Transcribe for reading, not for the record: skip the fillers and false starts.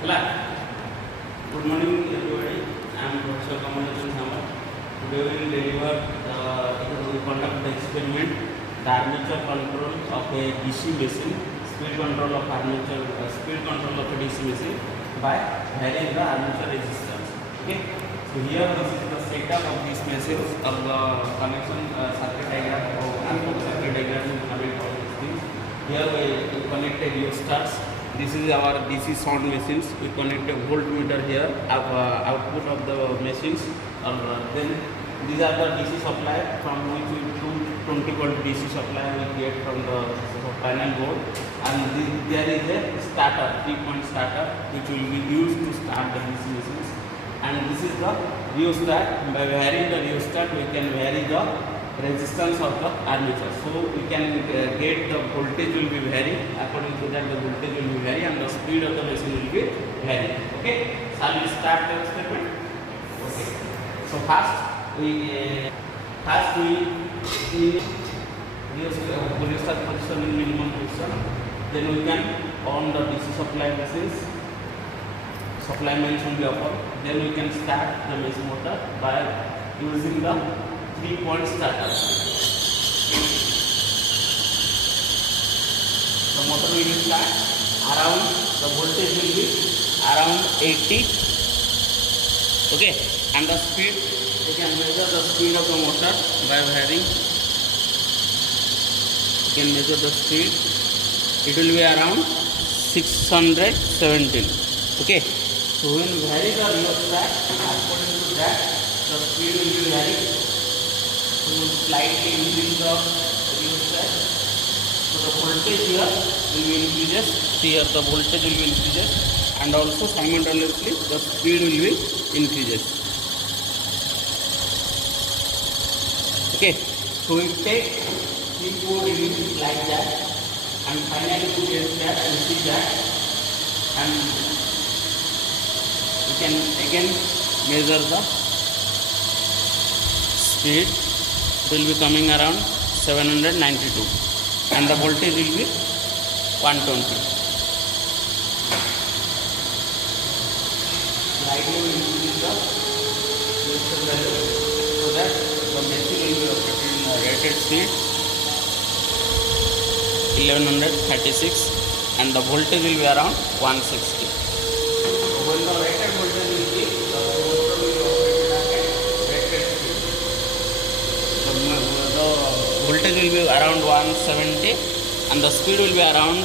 Good morning everybody. I am Professor Kamalachan Samar. Today we will deliver we will conduct the experiment, the armature control of a DC machine, speed control of armature, speed control of a DC machine by varying the armature resistance. Okay. So here this is the setup of this machine, of the connection circuit diagram or circuit diagram to connect all these things. Here we connect a rheostats. This is our DC sound machines. We connect a voltmeter here, output of the machines. Then these are the DC supply from which we 220 volt DC supply we get from the panel board. And there is a starter, 3-point starter, which will be used to start the DC machines. And this is the rheostat. By varying the rheostat, we can vary the resistance of the armature. So we can get the voltage will be vary. According to that, the voltage will be vary and the speed of the machine will be vary. Okay. Shall we start the experiment? Okay. So first we rheostat position in minimum position. Then we can on the DC supply machines. Supply mains will be open. Then we can start the machine motor by using the 3-point starter. The motor will start around, the voltage will be around 80. Okay, and the speed, you can measure the speed of the motor by varying. You can measure the speed. It will be around 617. Okay, so when we vary the rheostat, according to that, the speed will be vary. Slightly increase the rheostat. So the voltage here will be increases. Here the voltage will be increases, and also simultaneously the speed will be increases. Okay. So we take 3-4 readings like that, and finally we get that, we see that, and we can again measure the speed. Will be coming around 792 and the voltage will be 120. Slightly we increase the resistor value so that the machine will be operated in the rated speed 1136 and the voltage will be around 160. So when the rated voltage will be, the motor will be operated at rated speed. The voltage will be around 170 and the speed will be around